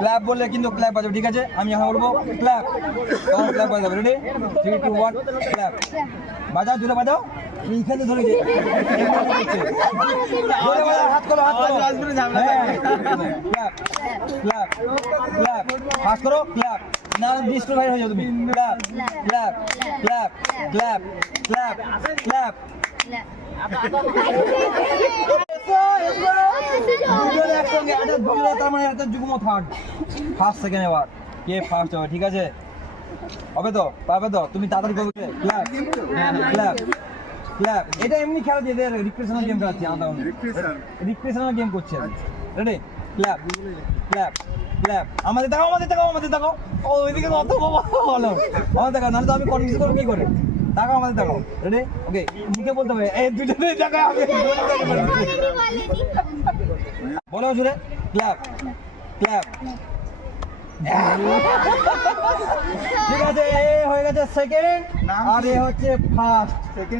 Clap বললে কিন্তু clap বাজাবে, ঠিক আছে? আমি এখন বলবো ক্ল্যাপ, তখন ক্ল্যাপ বাজাবে। রেডি? 3 2 1 ক্ল্যাপ। বাজাও, জোরে বাজাও। এইখানে ধরে যে জোরে বাজাও, হাত করো, হাত করো। হ্যাঁ, ক্ল্যাপ ক্ল্যাপ ক্ল্যাপ, হাত করো, ক্ল্যাপ। না ডিস্ট্রয় হয়ে যাও তুমি। Clap clap clap clap clap clap. দুজনে একসঙ্গে, এটা দুজনে, তার মানে এটা যুগ্ম থার্ড। ফার্স্ট সেকেন্ড এবার কে ফার্স্ট হবে, ঠিক আছে? হবে তো? পাবে তো? তুমি তাড়াতাড়ি করবে। Clap clap clap. এটা এমনি খেলা দিয়ে রিক্রিয়েশনাল গেম খেলাচ্ছি, আমরা রিক্রিয়েশনাল গেম করছি। রেডি? Clap clap clap. আমাদের দেখাও, আমাদের দেখাও, আমাদের দেখাও। ও ওইদিকে অত ভালো, আমাদের দেখাও, নাহলে তো আমি কনফিউজ করবো কি করে। দেখাও, আমাদের দেখাও। রেডি? ওকে, মুখে বলতে হবে। এই দুজনে দেখাও, আমি বলো জুড়ে। Clap clap. ঠিক আছে, এ হয়ে গেছে সেকেন্ড আর এ হচ্ছে ফার্স্ট। সেকেন্ড